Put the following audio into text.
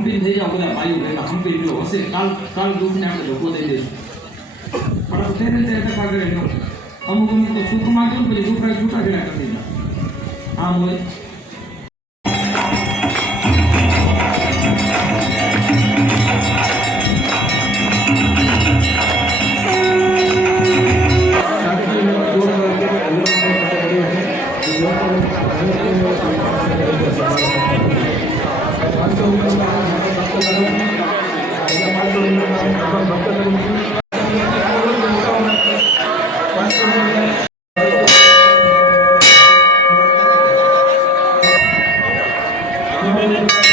હંપી થઈ જાવ બધા ભાઈઓ ભેગા હંપી ગયો હશે કાલ દુઃખને આપણે ધોકો દઈ દઈશું પણ આપણે તેને તે ટકા કરે ન અમુક તો સુખ માંગ્યું પછી દુઃખ છૂટા કર્યા કરી દીધા આમ હોય Thank you.